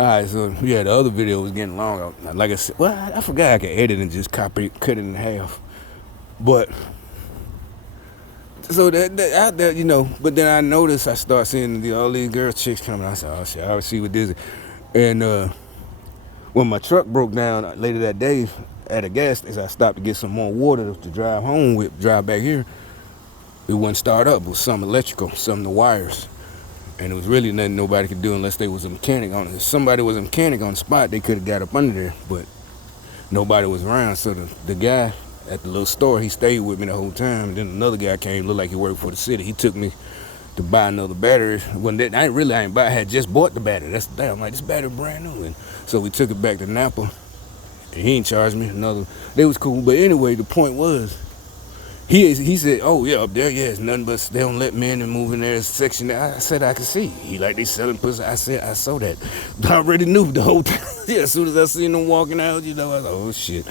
All right, so yeah, the other video was getting long. Like I said, well, I forgot I could edit and just cut it in half. But so that out there, But then I noticed I start seeing all these girl chicks coming. I said, oh shit, I see what this is. And when my truck broke down later that day at a gas station, I stopped to get some more water to drive home with, drive back here. It wouldn't start up. It was some electrical, some of the wires. And it was really nothing nobody could do unless they was a mechanic on it. If somebody was a mechanic on the spot, they could have got up under there, but nobody was around. So the guy at the little store, he stayed with me the whole time. And then another guy came, looked like he worked for the city. He took me to buy another battery. I ain't buy. I had just bought the battery. That's the thing. I'm like, this battery brand new. And so we took it back to Napa. And he ain't charged me another. They was cool. But anyway, the point was, he said, oh yeah, up there, yeah, it's nothing but they don't let men and move in there section. I said I could see. He like they selling pussy. I said I saw that. I already knew the whole time. Yeah, as soon as I seen them walking out, I was like, oh shit.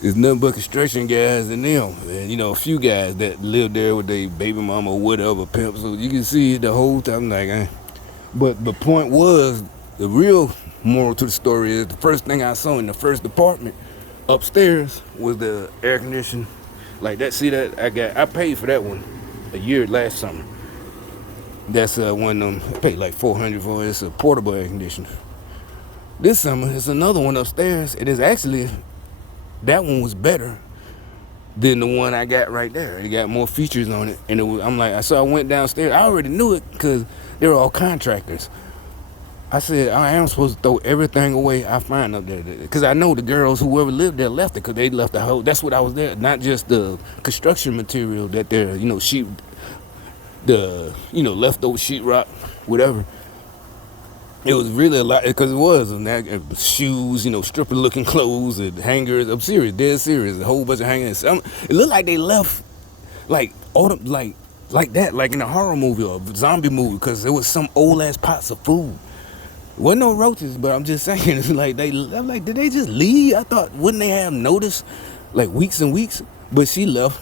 There's nothing but construction guys and them. And a few guys that live there with their baby mama or whatever, pimp. So you can see the whole time, like, But the point was, the real moral to the story is the first thing I saw in the first apartment upstairs was the air conditioning. Like that, see that I paid for that one a year last summer. That's one I paid like $400 for. It's a portable air conditioner. This summer, it's another one upstairs. It is actually, that one was better than the one I got right there. It got more features on it, and I went downstairs. I already knew it because they were all contractors. I said, I am supposed to throw everything away I find up there. Because I know the girls, whoever lived there, left it because they left the whole. That's what I was there. Not just the construction material that they're, sheet, leftover sheetrock, whatever. It was really a lot, because it was. And shoes, stripper looking clothes and hangers. I'm serious, dead serious. A whole bunch of hangers. It looked like they left, like that, like in a horror movie or a zombie movie, because there was some old ass pots of food. Wasn't no roaches, but I'm just saying, it's like I'm like, did they just leave? I thought, wouldn't they have noticed, like weeks and weeks? But she left.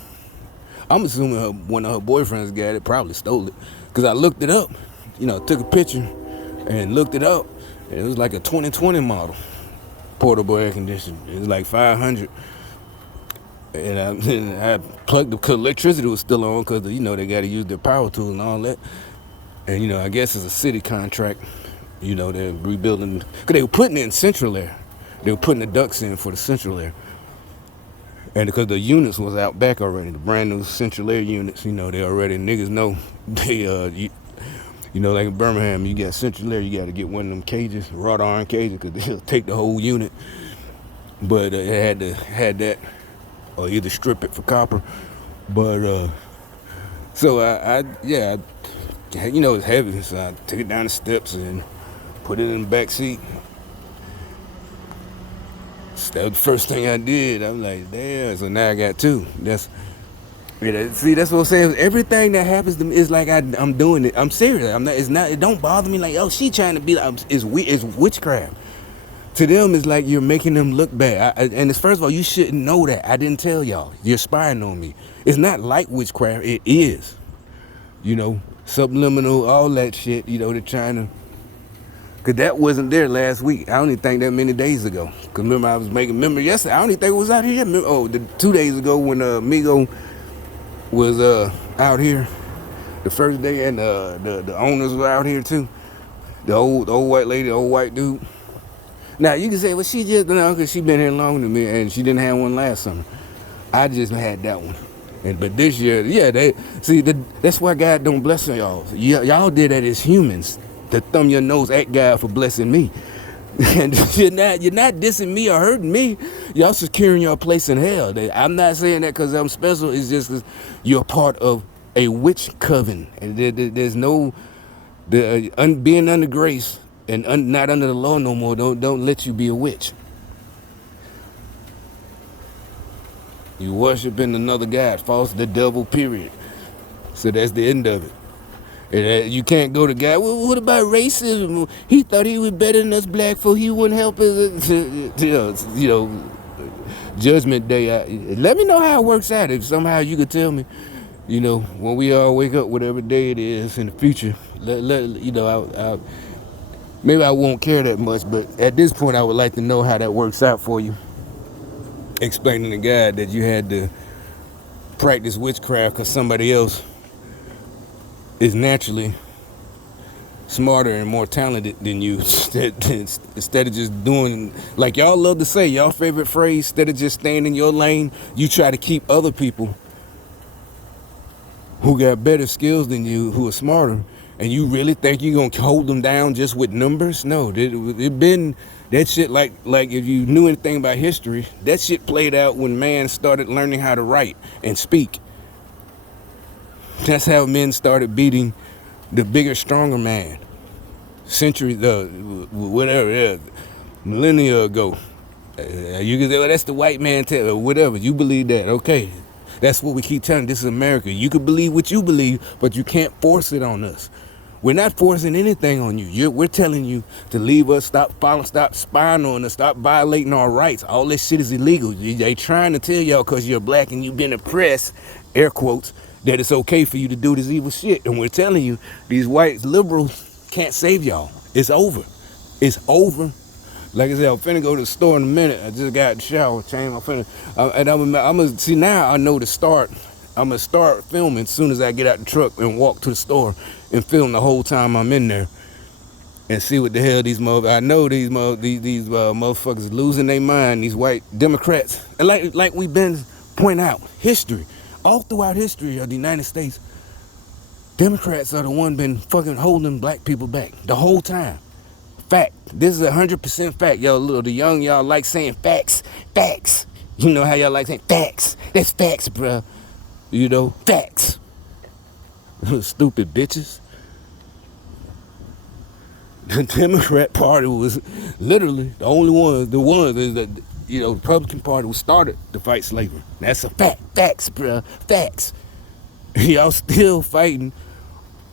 I'm assuming one of her boyfriends got it, probably stole it, because I looked it up, took a picture and looked it up. And it was like a 2020 model portable air conditioner. It was like $500. And I plugged the electricity was still on because they got to use their power tools and all that. And I guess it's a city contract. They're rebuilding, because they were putting it in central air. They were putting the ducts in for the central air. And because the units was out back already, the brand new central air units, they already, niggas know, they, like in Birmingham, you got central air, you got to get one of them cages, wrought iron cages, because they'll take the whole unit. But it had that, or either strip it for copper. But, so it's heavy, so I took it down the steps and put it in the back seat. That was the first thing I did. I'm like, damn. So now I got two. See, that's what I'm saying. Everything that happens to me is like I'm doing it. I'm serious. I'm not. It's not. It don't bother me. Like, oh, she trying to be like. It's witchcraft. To them, it's like you're making them look bad. And it's, first of all, you shouldn't know that. I didn't tell y'all. You're spying on me. It's not like witchcraft. It is. Subliminal, all that shit, they're trying to, because that wasn't there last week. I don't even think that many days ago. Because remember, I was remember yesterday, I don't even think it was out here. The 2 days ago when Migo was out here, the first day, and the owners were out here too. The old white lady, the old white dude. Now, you can say, well, she just, because she been here longer than me, and she didn't have one last summer. I just had that one. But this year, that's why God don't bless y'all. Y'all did that as humans, to thumb your nose at God for blessing me. And you're not dissing me or hurting me. Y'all securing your place in hell. I'm not saying that because I'm special. It's just because you're part of a witch coven, and there's no being under grace and not under the law no more. Don't let you be a witch. You worshiping another god, false, the devil, period. So that's the end of it. And you can't go to God, well, what about racism? He thought he was better than us black folk. He wouldn't help us. Judgment day. Let me know how it works out. If somehow you could tell me, when we all wake up, whatever day it is in the future, Maybe I won't care that much, but at this point, I would like to know how that works out for you. Explaining to God that you had to practice witchcraft because somebody else is naturally smarter and more talented than you. Instead of just doing, like y'all love to say, y'all favorite phrase, instead of just staying in your lane, you try to keep other people who got better skills than you, who are smarter, and you really think you're gonna hold them down just with numbers? No, it been that shit. Like if you knew anything about history, that shit played out when man started learning how to write and speak. That's how men started beating the bigger, stronger man. Centuries, whatever, yeah, millennia ago. You can say, well, that's the white man tell, or whatever. You believe that, okay? That's what we keep telling. This is America. You can believe what you believe, but you can't force it on us. We're not forcing anything on you. We're telling you to leave us, stop following, stop spying on us, stop violating our rights. All this shit is illegal. They trying to tell y'all because you're black and you've been oppressed, air quotes, that it's okay for you to do this evil shit. And we're telling you, these white liberals can't save y'all. It's over. It's over. Like I said, I'm finna go to the store in a minute. I just got in the shower, changed my finna, and I'm gonna see now. I know to start. I'm gonna start filming as soon as I get out the truck and walk to the store and film the whole time I'm in there and see what the hell these motherfuckers. I know these motherfuckers losing their mind. These white Democrats, and like we've been pointing out, history, all throughout history of the United States, Democrats are the one been fucking holding black people back the whole time. Fact. This is 100% fact. Yo, the young y'all like saying facts. Facts. You know how y'all like saying facts. That's facts, bruh. You know, facts. Stupid bitches. The Democrat Party was literally the only one, that, the Republican Party was started to fight slavery. That's a fact. Facts, bruh. Facts. Y'all still fighting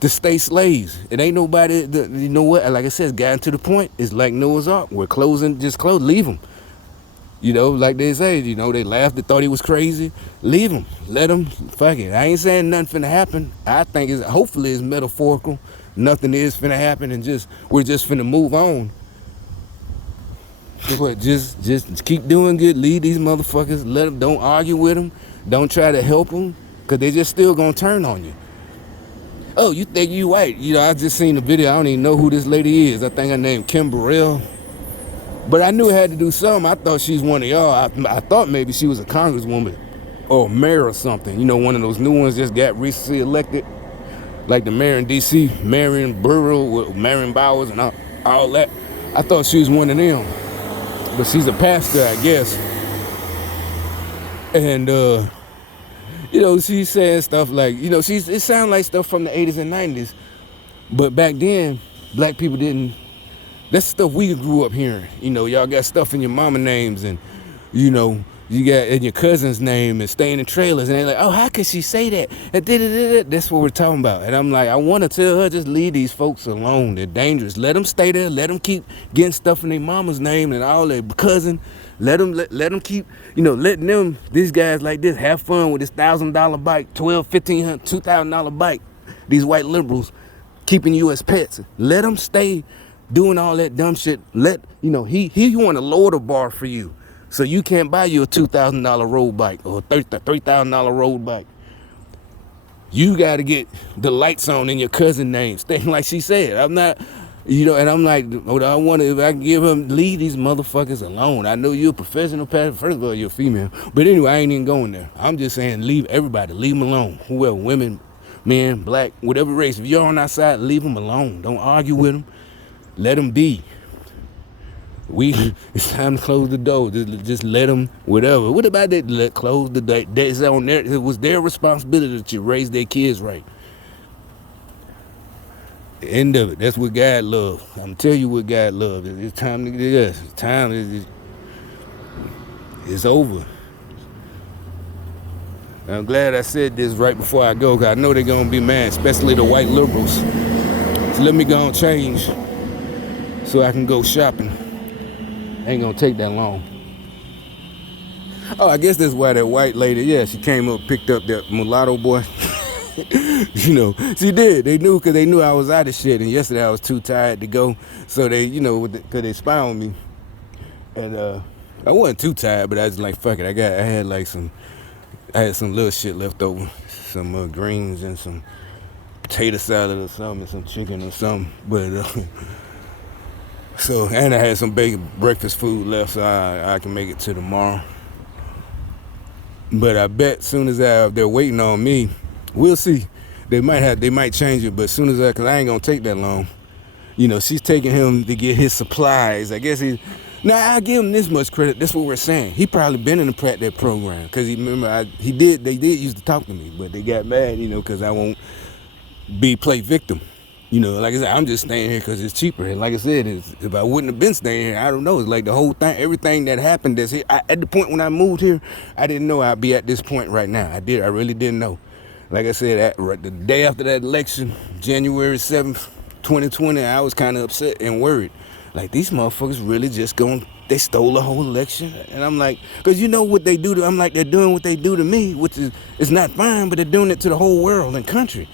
to stay slaves. It ain't nobody, you know what, like I said, it's gotten to the point, it's like Noah's Ark. We're closing, just close, leave them. Like they say, they laughed, they thought he was crazy. Leave him, let him, fuck it. I ain't saying nothing finna happen. I think hopefully it's metaphorical. Nothing is finna happen and we're just finna move on. But just keep doing good, leave these motherfuckers, let them, don't argue with them, don't try to help them, because they just still gonna turn on you. Oh, you think you white? I just seen the video. I don't even know who this lady is. I think her name Kim Burrell. But I knew it had to do something. I thought she's one of y'all. I thought maybe she was a congresswoman or a mayor or something. One of those new ones just got recently elected. Like the mayor in D.C., Marion Burrell, Marion Bowers and all that. I thought she was one of them. But she's a pastor, I guess. And, she's saying stuff like, it sounds like stuff from the 80s and 90s. But back then, black people didn't. That's stuff we grew up hearing. Y'all got stuff in your mama names and, you got in your cousin's name and staying in trailers. And they're like, oh, how could she say that? And that's what we're talking about. And I'm like, I want to tell her, just leave these folks alone. They're dangerous. Let them stay there. Let them keep getting stuff in their mama's name and all their cousin. Let them keep, letting them, these guys like this, have fun with this $1,000 bike, $1,200, $1,500, $2,000 bike. These white liberals keeping you as pets. Let them stay doing all that dumb shit. He want to lower the bar for you. So you can't buy you a $2,000 road bike or a $3,000 road bike. You got to get the lights on in your cousin's name. Thing like she said. I'm not, and I'm like, if I can give him, leave these motherfuckers alone. I know you're a professional pastor. First of all, you're a female. But anyway, I ain't even going there. I'm just saying, leave everybody. Leave them alone. Whoever, women, men, black, whatever race. If you're on our side, leave them alone. Don't argue with them. Let them be. It's time to close the door. Just let them, whatever. What about that? Close the door. That's on there. It was their responsibility to raise their kids right. The end of it. That's what God loves. I'm telling you what God loves. It's time to get us. It's time. It's over. I'm glad I said this right before I go, because I know they're going to be mad, especially the white liberals. So let me go and change so I can go shopping. Ain't gonna take that long. Oh, I guess that's why that white lady, she came up, picked up that mulatto boy. She did. They knew because they knew I was out of shit. And yesterday I was too tired to go, so they, because they spy on me, and I wasn't too tired, but I was like, fuck it. I had some little shit left over, some greens and some potato salad or something, and some chicken or something. But and I had some bacon breakfast food left, so I can make it to tomorrow. But I bet soon as they're waiting on me, we'll see. They might change it, but as soon as because I ain't gonna take that long. She's taking him to get his supplies. I guess I'll give him this much credit. That's what we're saying. He probably been in that program because they did used to talk to me, but they got mad, because I won't play victim. Like I said, I'm just staying here because it's cheaper. And like I said, if I wouldn't have been staying here, I don't know. It's like the whole thing, everything that happened that's here. At the point when I moved here, I didn't know I'd be at this point right now. I really didn't know. Like I said, the day after that election, January 7th, 2020, I was kind of upset and worried. Like, these motherfuckers really they stole the whole election. And I'm like, because you know what they do I'm like, they're doing what they do to me, which is, it's not fine, but they're doing it to the whole world and country.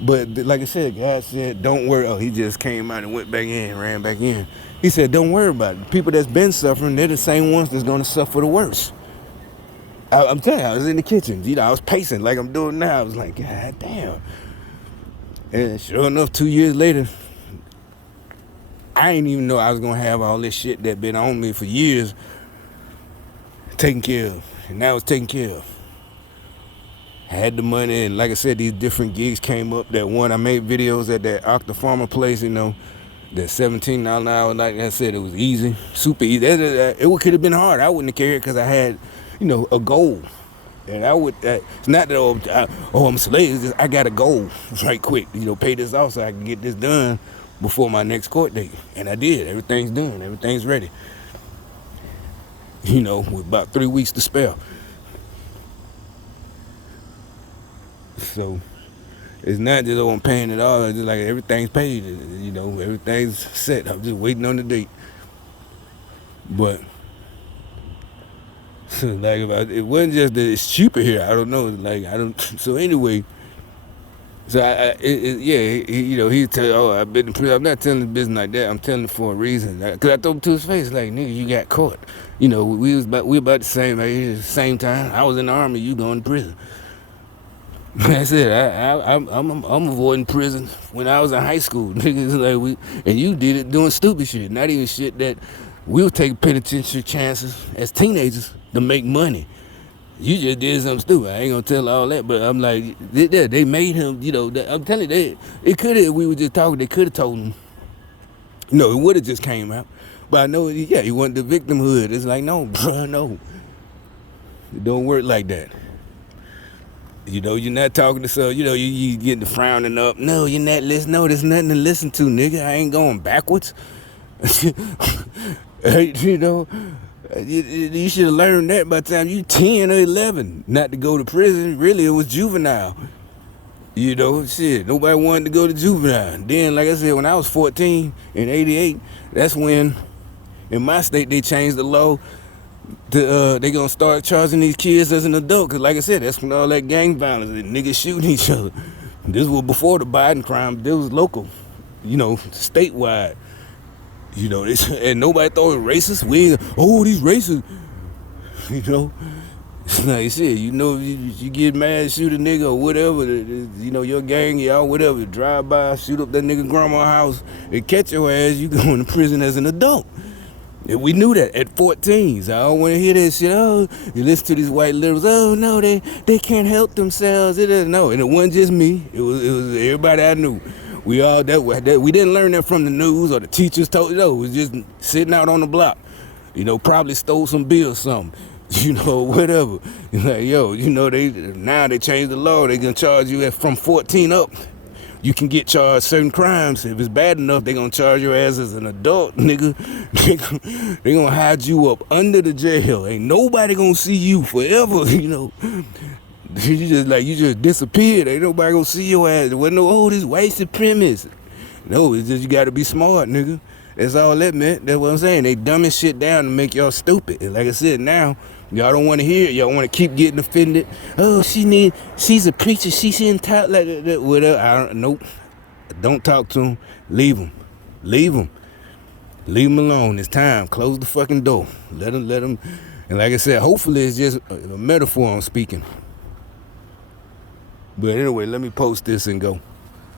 But like I said, God said, don't worry. Oh, he just came out and went back in, ran back in. He said, don't worry about it. People that's been suffering, they're the same ones that's going to suffer the worst. I'm telling you, I was in the kitchen. I was pacing like I'm doing now. I was like, God damn. And sure enough, 2 years later, I didn't even know I was going to have all this shit that been on me for years taken care of. And now it's taken care of. I had the money, and like I said, these different gigs came up. That one, I made videos at that Octa Farmer place, that $17 an hour. Like I said, it was easy, super easy. It could have been hard. I wouldn't have cared because I had, a goal. And it's not that, I'm a slave. It's just, I got a goal right quick, pay this off so I can get this done before my next court date. And I did. Everything's done. Everything's ready. With about 3 weeks to spare. So it's not just, I'm paying it all. It's just like everything's paid. Everything's set. I'm just waiting on the date. But so it wasn't just that it's cheaper here. I don't know. So anyway. So he tell, I've been in prison. I'm not telling the business like that. I'm telling it for a reason. Cause I told him to his face, like, nigga, you got caught. We about the same age, same time. I was in the army. You going to prison. That's it. I'm avoiding prison when I was in high school. Niggas and you did it doing stupid shit, not even shit that we'll take penitentiary chances as teenagers to make money. You just did something stupid. I ain't gonna tell all that, but I'm like, they made him. I'm telling you, it could have. We were just talking. They could have told him. It would have just came out. But I know, he wanted the victimhood. It's like, no, bro, no. It don't work like that. You're not talking to some, you getting the frowning up. No, you're not listening. No, there's nothing to listen to, nigga. I ain't going backwards. You should have learned that by the time you 10 or 11, not to go to prison. Really, it was juvenile. Shit, nobody wanted to go to juvenile. Then, like I said, when I was 14 in 88, that's when, in my state, they changed the law. They gonna start charging these kids as an adult, cause like I said, that's when all that gang violence and niggas shooting each other. This was before the Biden crime. This was local, statewide. And nobody thought it was racist. These racist. It's like shit. You get mad, shoot a nigga or whatever. Your gang, y'all, whatever. Drive by, shoot up that nigga grandma's house, and catch your ass. You going to prison as an adult. We knew that at 14. So I don't want to hear that shit. Oh, you listen to these white liberals. Oh no, they can't help themselves. No, and it wasn't just me. It was everybody I knew. We all we didn't learn that from the news or the teachers told. It was just sitting out on the block. Probably stole some beer or something. Whatever. Like, they changed the law. They gonna charge you from 14 up. You can get charged certain crimes. If it's bad enough, they gonna charge your ass as an adult, nigga. They gonna hide you up under the jail. Ain't nobody gonna see you forever, You just disappeared. Ain't nobody gonna see your ass. There wasn't this white supremacist. No, it's just you gotta be smart, nigga. That's all that meant. That's what I'm saying. They dumbing shit down to make y'all stupid. And like I said, now Y'all don't want to hear it. Y'all want to keep getting offended. Oh, she's a preacher. She shouldn't talk like that. Whatever. Nope. Don't talk to him. Leave him. Leave him. Leave him alone. It's time. Close the fucking door. Let him. And like I said, hopefully it's just a metaphor I'm speaking. But anyway, let me post this and go.